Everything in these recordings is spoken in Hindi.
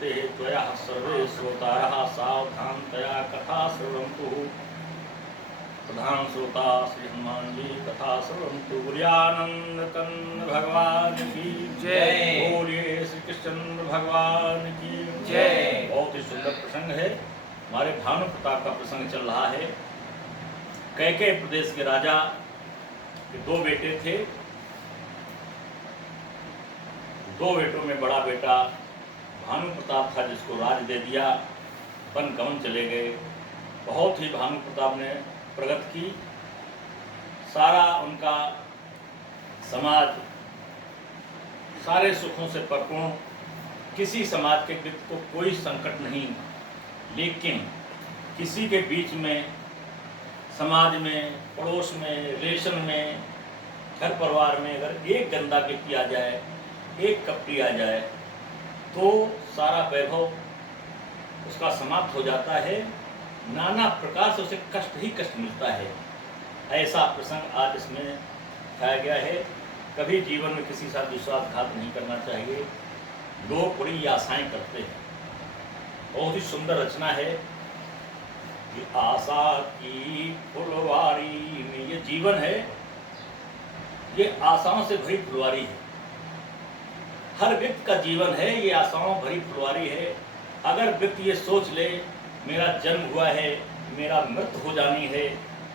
प्रवर्तते त्वया सर्वे श्रोतारः सावधानतया कथा श्रवन्तु। प्रधान श्रोता श्री हनुमान जी कथा श्रवन्तु। बोलियानंद कंद भगवान की जय। बोलिए श्री कृष्ण भगवान की जय। बहुत ही सुंदर प्रसंग है। हमारे भानु प्रताप का प्रसंग चल रहा है। कैकेय प्रदेश के राजा के दो बेटे थे। दो बेटों में बड़ा बेटा भानु प्रताप था, जिसको राज दे दिया, वन गमन चले गए। बहुत ही भानु प्रताप ने प्रगति की। सारा उनका समाज सारे सुखों से परिपूर्ण, किसी समाज के व्यक्ति को कोई संकट नहीं। लेकिन किसी के बीच में, समाज में, पड़ोस में, रिलेशन में, घर परिवार में अगर एक गंदा व्यक्ति आ जाए, एक कपटी आ जाए, तो सारा वैभव उसका समाप्त हो जाता है। नाना प्रकार से उसे कष्ट ही कष्ट मिलता है। ऐसा प्रसंग आज इसमें दिखाया गया है। कभी जीवन में किसी साथ विश्वासघात नहीं करना चाहिए। लोग बड़ी आशाएं करते हैं। बहुत ही सुंदर रचना है कि आशा की फुलवारी में, ये जीवन है, ये आशाओं से भरी फुलवारी है। हर व्यक्ति का जीवन है, ये आशाओं भरी फुलवारी है। अगर व्यक्ति ये सोच ले मेरा जन्म हुआ है, मेरा मृत्यु हो जानी है,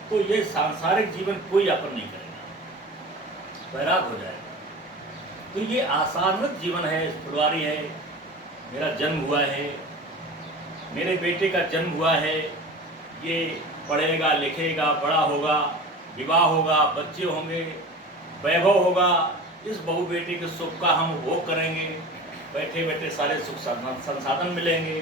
तो ये सांसारिक जीवन कोई यापन नहीं करेगा, वैराग हो जाएगा। तो ये आशान्वित जीवन है, फुलवारी है। मेरा जन्म हुआ है, मेरे बेटे का जन्म हुआ है, ये पढ़ेगा लिखेगा, बड़ा होगा, विवाह होगा, बच्चे होंगे, वैभव होगा। इस बहू बेटे के सुख का हम भोग करेंगे। बैठे बैठे सारे सुख संसाधन मिलेंगे,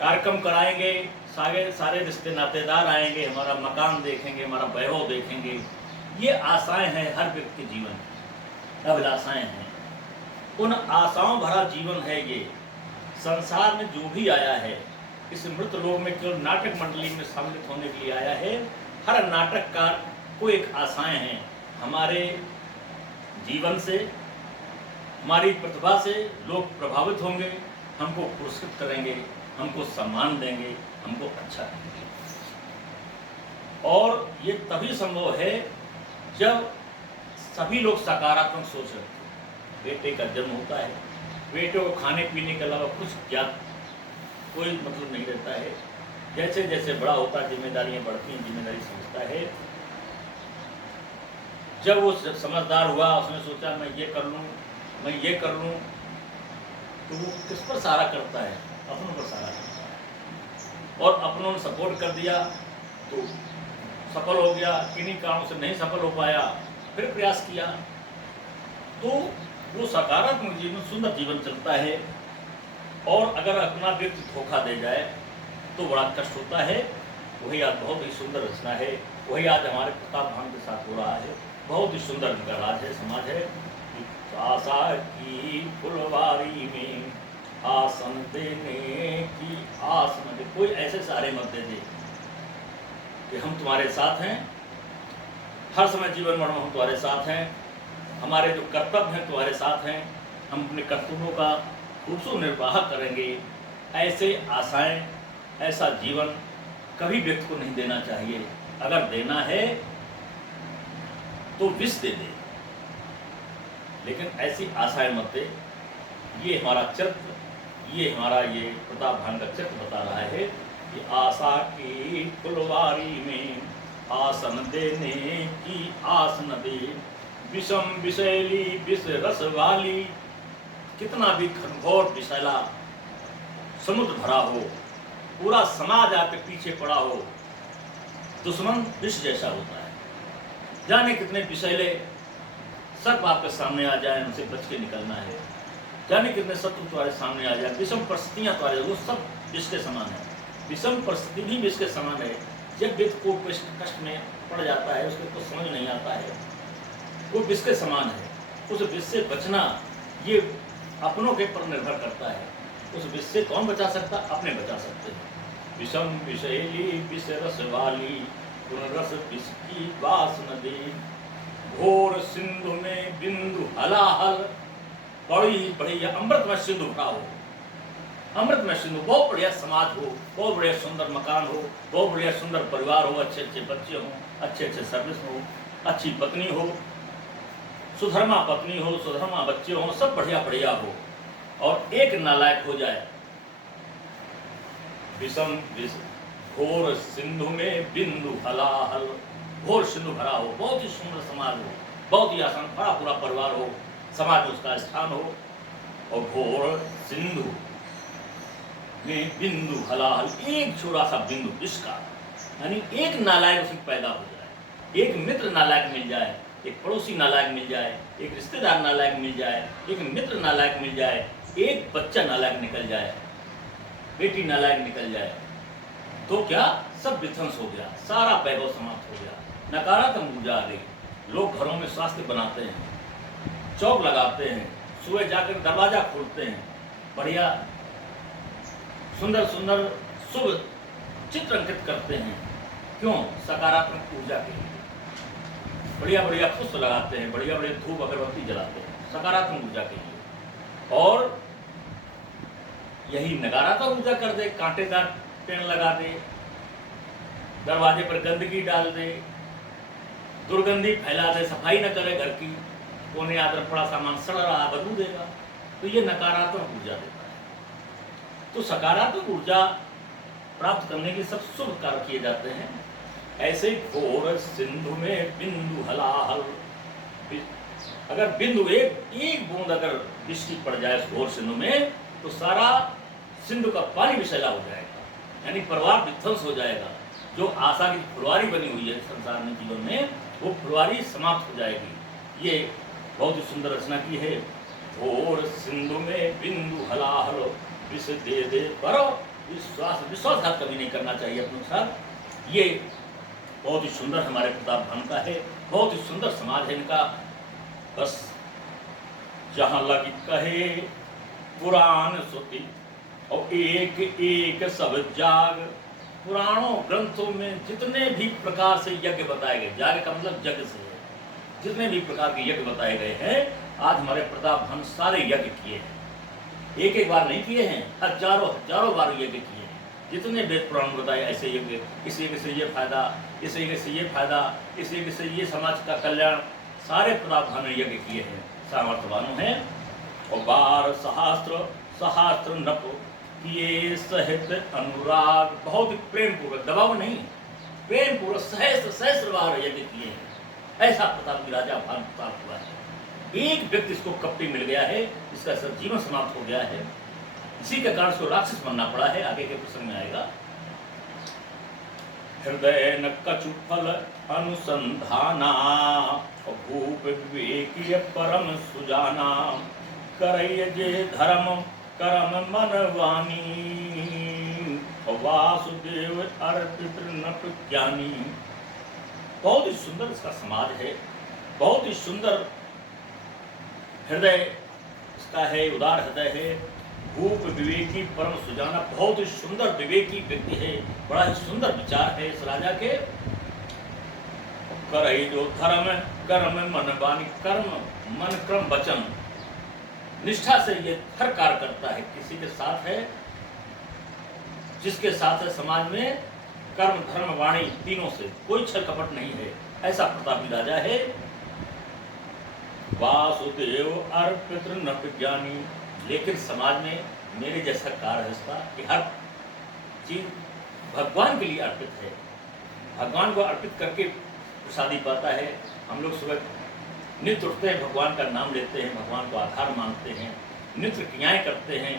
कार्यक्रम कराएंगे, सारे रिश्ते नातेदार आएंगे, हमारा मकान देखेंगे, हमारा वैभव देखेंगे। ये आशाएं हैं हर व्यक्ति के जीवन की, अभिलाषाएं हैं। उन आशाओं भरा जीवन है ये। संसार में जो भी आया है, इस मृत लोक में केवल नाटक मंडली में सम्मिलित होने के लिए आया है। हर नाटककार को एक आशाएं हैं। हमारे जीवन से, हमारी प्रतिभा से लोग प्रभावित होंगे, हमको पुरस्कृत करेंगे, हमको सम्मान देंगे, हमको अच्छा करेंगे। और ये तभी संभव है जब सभी लोग सकारात्मक सोच रखते हैं। बेटे का जन्म होता है, बेटे को खाने पीने के अलावा कुछ क्या कोई मतलब नहीं रहता है। जैसे जैसे बड़ा होता है, जिम्मेदारियां बढ़ती हैं, जिम्मेदारी समझता है। जब वो समझदार हुआ, उसने सोचा मैं ये कर लूँ, मैं ये कर लूँ, तो वो किस पर सहारा करता है? अपनों पर सहारा करता है। और अपनों ने सपोर्ट कर दिया तो सफल हो गया। किन्हीं कारणों से नहीं सफल हो पाया, फिर प्रयास किया, तो वो सकारात्मक जीवन, सुंदर जीवन चलता है। और अगर अपना व्यक्ति धोखा दे जाए तो बड़ा कष्ट होता है। वही आज बहुत ही सुंदर रचना है। वही आज हमारे प्रताप भान के साथ हो रहा है। बहुत ही सुंदर उनका राज है, समाज है। आशा की फुलवारी में आसन देने की आस न दे। कोई ऐसे सारे मत दे दे कि हम तुम्हारे साथ हैं, हर समय जीवन मरण में हम तुम्हारे साथ हैं, हमारे जो कर्तव्य हैं तुम्हारे साथ हैं, हम अपने कर्तव्यों का खूबसूरत निर्वाह करेंगे। ऐसे आशाएं, ऐसा जीवन कभी व्यक्ति को नहीं देना चाहिए। अगर देना है तो विष दे दे, लेकिन ऐसी आशाएं मत दे। ये हमारा चरित्र, ये हमारा ये प्रताप भान का चरित्र बता रहा है कि आशा की फुलवारी में आसन देने की आस न दे। विषम विषैली विष रस वाली, कितना भी घनघोर विषैला समुद्र भरा हो, पूरा समाज आपके पीछे पड़ा हो, दुश्मन विष जैसा होता है। जाने कितने विषैले सर्प आपके सामने आ जाए, उनसे बच के निकलना है। जाने कितने शत्रु तुम्हारे सामने आ जाए, विषम परिस्थितियां तुम्हारे, वो सब विष के समान है। विषम परिस्थिति भी विष के समान है। जब व्यक्ति को कष्ट में पड़ जाता है, उसको कुछ समझ नहीं आता है, वो विष के समान है। उस विष से बचना ये अपनों के पर निर्भर करता है। उस विष से कौन बचा सकता? अपने बचा सकते हैं। विषम विषैली विष रस वाली, रस विष की वास न दे। घोर सिंधु में बिंदु हलाहल, बड़ी बड़ी अमृत में सिंधु भरा हो, अमृत में सिंधु, बहुत बढ़िया समाज हो, बहुत बढ़िया सुंदर मकान हो, बहुत बढ़िया सुंदर परिवार हो, अच्छे अच्छे बच्चे हों, अच्छे अच्छे सर्विस हो, अच्छी पत्नी हो, सुधर्मा पत्नी हो, सुधर्मा बच्चे हों, सब बढ़िया बढ़िया हो, और एक नालायक हो जाए। विषम घोर सिंधु में बिंदु हलाहल, घोर सिंधु भरा हो, बहुत ही सुंदर समाज हो, बहुत ही आसान, बड़ा पूरा परिवार हो, समाज में उसका स्थान हो, और घोर सिंधु में बिंदु हलाहल, एक छोटा सा बिंदु इसका, यानी एक नालायक उसमें पैदा हो जाए, एक मित्र नालायक मिल जाए, एक पड़ोसी नालायक मिल जाए, एक रिश्तेदार नालायक मिल जाए, एक मित्र नालायक मिल जाए, एक बच्चा नालायक निकल जाए, बेटी नालायक निकल जाए, तो क्या सब विध्वंस हो गया, सारा वैभव समाप्त हो गया, नकारात्मक ऊर्जा आ गई। लोग घरों में स्वास्थ्य बनाते हैं, चौक लगाते हैं, सुबह जाकर दरवाजा खोलते हैं, बढ़िया सुंदर सुंदर शुभ चित्र अंकित करते हैं, क्यों? सकारात्मक ऊर्जा के लिए। बढ़िया बढ़िया पुष्प लगाते हैं, बढ़िया बढ़िया धूप अगरबत्ती जलाते हैं, सकारात्मक ऊर्जा के लिए। और यही नकारात्मक ऊर्जा कर दे, कांटेदार पेड़ लगा दे, दरवाजे पर गंदगी डाल दे, दुर्गंधी फैला दे, सफाई न करे घर की, कोने आदर पड़ा सामान सड़ रहा बदबू देगा, तो ये नकारात्मक ऊर्जा देता है। तो सकारात्मक ऊर्जा प्राप्त करने के सब शुभ कार्य किए जाते हैं। ऐसे घोर सिंधु में बिंदु हलाहल, अगर बिंदु एक बूंद अगर दृष्टि पड़ जाए उस घोर सिंधु में, तो सारा सिंधु का पानी विषैला हो जाएगा, यानी परिवार विध्वंस हो जाएगा। जो आशा की फुलवारी बनी हुई है संसार में, जीवन में, वो फुलवारी समाप्त हो जाएगी। ये बहुत ही सुंदर रचना की है। घोर सिंधु में बिंदु हलाहल, विष दे दे बरो, विश्वासघात कभी नहीं करना चाहिए अपने साथ। ये बहुत ही सुंदर हमारे प्रताप भान का है, बहुत ही सुंदर समाज है इनका। बस जहाँ लगी कहे पुराण सुति, और एक एक सब जाग। पुराणों ग्रंथों में जितने भी प्रकार से यज्ञ बताए गए, याग का मतलब यज्ञ से है, जितने भी प्रकार के यज्ञ बताए गए हैं, आज हमारे प्रताप भान सारे यज्ञ किए हैं। एक एक बार नहीं किए हैं, हजारों हजारों बार यज्ञ किए हैं। जितने वेद पुराण बताए ऐसे यज्ञ, इस यज्ञ से ये फायदा, इस यज्ञ से ये फायदा, इस यज्ञ से ये समाज का कल्याण, सारे प्रताप भान यज्ञ किए हैं, सामर्थ्यवानों हैं। और बार सहस्त्र सहस्त्र नप किए सहित अनुराग, बहुत ही प्रेम पूर्वक, दबाव नहीं, प्रेम पूर्वक सहस्त्र सहस्त्र बार यज्ञ किए हैं। ऐसा प्रताप की राजा भान प्रताप हुआ है। एक व्यक्ति इसको कपटी मिल गया है, इसका सब जीवन समाप्त हो गया है, इसी के कारण उसको राक्षस बनना पड़ा है। आगे के प्रसंग में आएगा। हृदय न कछु फल अनुसंधाना, भूप विवेकी परम सुजाना। करय जे धर्म करम मन वाणी, वासुदेव अर्पित नप ज्ञानी। बहुत ही सुंदर इसका समाज है, बहुत ही सुंदर हृदय इसका है, उदार हृदय है। भूप विवेकी परम सुजाना, बहुत ही सुंदर विवेकी व्यक्ति है, बड़ा ही सुंदर विचार है इस राजा के। करई जो धर्म कर्म मन वाणी, कर्म मन क्रम वचन, निष्ठा से ये हर कार्य करता है। किसी के साथ है, जिसके साथ है समाज में, कर्म धर्म वाणी तीनों से कोई छल कपट नहीं है, ऐसा प्रतापी राजा है। वासुदेव अर्पित नप ज्ञानी, लेकिन समाज में मेरे जैसा कार्य है इसका कि हर चीज भगवान के लिए अर्पित है, भगवान को अर्पित करके प्रसादी पाता है। हम लोग सुबह नित्य उठते हैं, भगवान का नाम लेते हैं, भगवान को आधार मानते हैं, नित्य क्रियाएं करते हैं,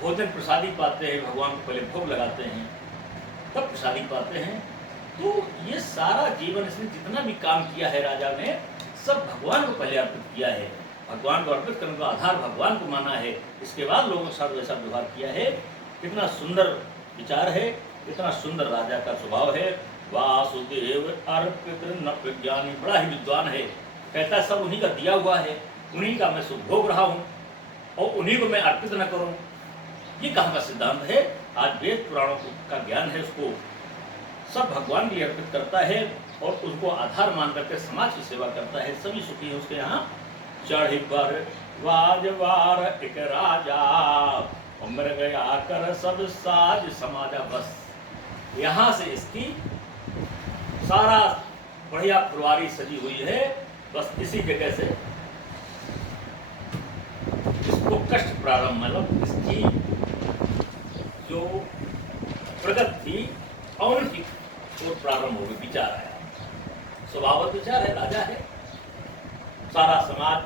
भोजन प्रसादी पाते हैं, भगवान को पहले भोग लगाते हैं, तब प्रसादी पाते हैं। तो ये सारा जीवन इसने जितना भी काम किया है राजा ने, सब भगवान को पहले अर्पित किया है, भगवान को अर्पित करने का आधार भगवान को माना है, इसके बाद लोगों के साथ वैसा व्यवहार किया है। कितना सुंदर विचार है, कितना सुंदर राजा का स्वभाव है। वासुदेव अर्पित नप ज्ञानी, बड़ा ही विद्वान है, कहता है सब उन्हीं का दिया हुआ है, उन्हीं का मैं सुख भोग रहा हूँ और उन्हीं को मैं अर्पित न करूँ, ये कहाँ का सिद्धांत है। आज वेद पुराणों का ज्ञान है, उसको सब भगवान के लिए अर्पित करता है और उसको आधार मान करके समाज की सेवा करता है। सभी सुखी है उसके यहाँ। चढ़ी पर वाजवार एक राजा, मर गया कर सब साज समाजा। बस यहाँ से इसकी सारा बढ़िया फुलवारी सजी हुई है। बस इसी जगह से इसको कष्ट प्रारंभ, मतलब इसकी जो प्रगति थी अवनति वो प्रारंभ हो गई। विचार आया, स्वभावत विचार है, राजा है, सारा समाज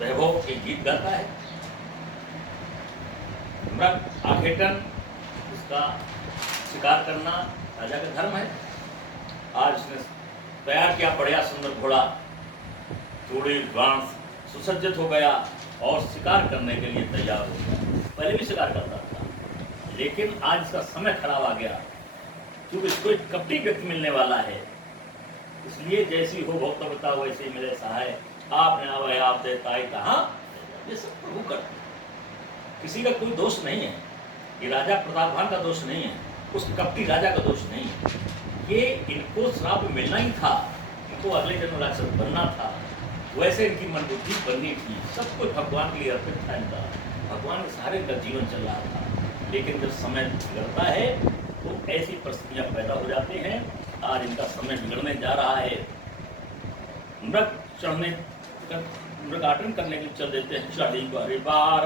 वैभव के गीत गाता है। मृग आखेटन, इसका शिकार करना राजा का धर्म है। आज उसने तैयार किया बढ़िया सुंदर घोड़ा, चूड़ी बांस सुसज्जित हो गया और शिकार करने के लिए तैयार हो गया। पहले भी शिकार करता था, लेकिन आज इसका समय खराब आ गया, क्योंकि इसको एक कपटी व्यक्ति मिलने वाला है। इसलिए जैसी हो भोक्तव्यता वैसे ही मिले सहाय, आपने आवे आप देता ही कहा, ये सब प्रभु करते हैं। किसी का कोई दोष नहीं है, ये राजा प्रतापवान का दोष नहीं है, उस कपटी राजा का दोष नहीं है। ये इनको श्राप मिलना ही था, इनको अगले जन्म राक्षस बनना था, वैसे इनकी मन बुद्धि बननी थी। सब कुछ भगवान के लिए अर्पित था इनका, भगवान के सहारे इनका जीवन चल रहा था। लेकिन जब समय बिगड़ता है तो ऐसी परिस्थितियां पैदा हो जाती हैं। आज इनका समय बिगड़ने जा रहा है। मृग चढ़ने मृगाटन करने के लिए चल देते हैं। चढ़ी बारी बार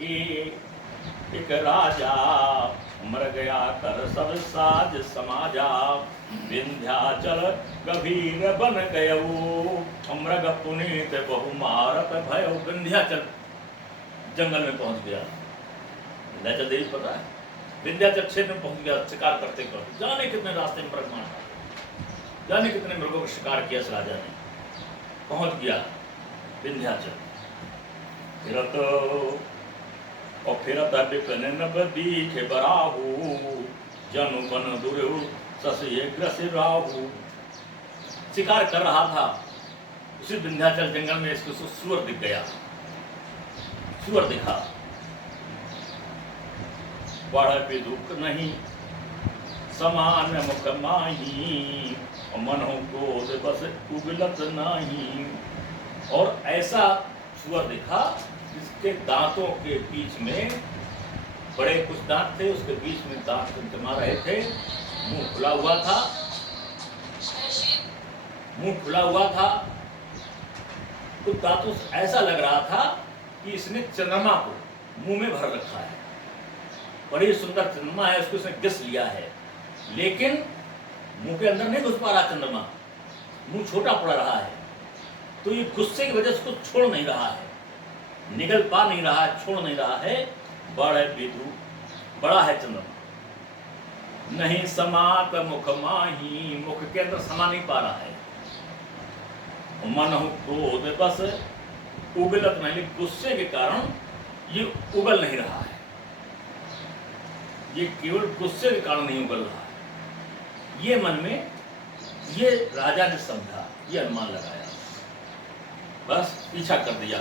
एक राजा, मर गया कर सब साज समाजा। विंध्याचल गभीर बन गयो, मृग पुनीत बहु मारत भयो। विंध्याचल जंगल में पहुंच गया। विंध्याचल देवी पता है, विंध्याचल क्षेत्र में पहुंच गया शिकार करते करते। जाने कितने रास्ते में मृग मारा, जाने कितने मृगों का शिकार किया इस राजा ने। पहुंच गया विंध्याचल। फिर विपिन नभ दीखे बराहु, जनु बन दुरहु ससिए ग्रसिर राहु। शिकार कर रहा था, उसी विंध्याचल जंगल में इसको सुअर दिख गया। सुअर दिखा, बढ़ भी दुख नहीं समान मुख माही, मन हो क्रोध बस उगलत नहीं। और ऐसा सुअर दिखा जिसके दांतों के बीच में बड़े कुछ दांत थे, उसके बीच में दांत चमचमा रहे थे। मुंह खुला हुआ था, मुंह खुला हुआ था। तो दांतों से ऐसा लग रहा था कि इसने चंद्रमा को मुंह में भर रखा है। बड़ी सुंदर चंद्रमा है, उसको इसने घिस लिया है, लेकिन मुंह के अंदर नहीं घुस पा रहा चंद्रमा, मुंह छोटा पड़ रहा है। तो ये गुस्से की वजह से उसको छोड़ नहीं रहा है, निगल पा नहीं रहा है, छोड़ नहीं रहा है। बड़ा विदु, बड़ा है चंद्रमा, नहीं समात मुख माही, मुख के अंदर समा नहीं पा रहा है। मन हो क्रोध बस उगलत नहीं, गुस्से के कारण ये उगल नहीं रहा है। ये केवल गुस्से के कारण नहीं उगल रहा है। ये मन में ये राजा ने समझा, ये अनुमान लगाया, बस पीछा कर दिया।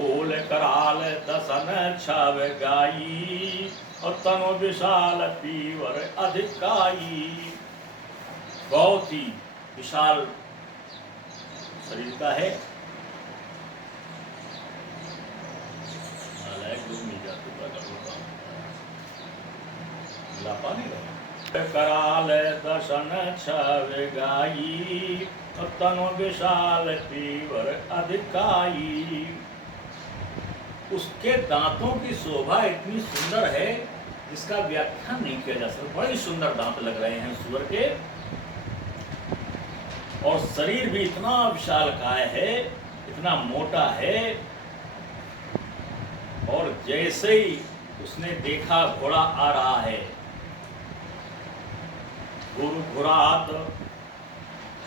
ओल कराल दसन छव गाई, और तनो विशाल पीवर अधिकाई। बहुत ही विशाल शरीर का है। कराल दसन छव गाई, तनो विशाल पीवर अधिकाई। उसके दांतों की शोभा इतनी सुंदर है जिसका व्याख्यान नहीं किया जा सकता। बड़े सुंदर दांत लग रहे हैं सुअर के, और शरीर भी इतना विशालकाय है, इतना मोटा है। और जैसे ही उसने देखा घोड़ा आ रहा है, गुरु घुरात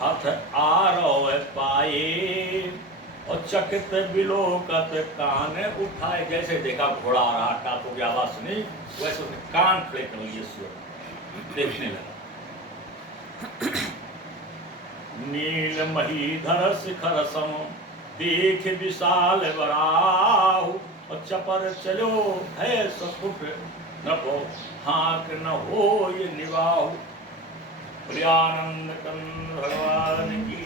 हाथ आरोह पाए, और चकित बिलोकत कान उठाए। जैसे देखा घोड़ा आ रहा, टापों की आवाज सुनी, वैसे उसने कान खड़े कर लिए, सुअर देखने लगा। नील महीधर शिखर सम देख विशाल बराहु, और चपर चलो है सकुट नभो हाँक न हो ये निवाहु। प्रियानंद कंद भगवान की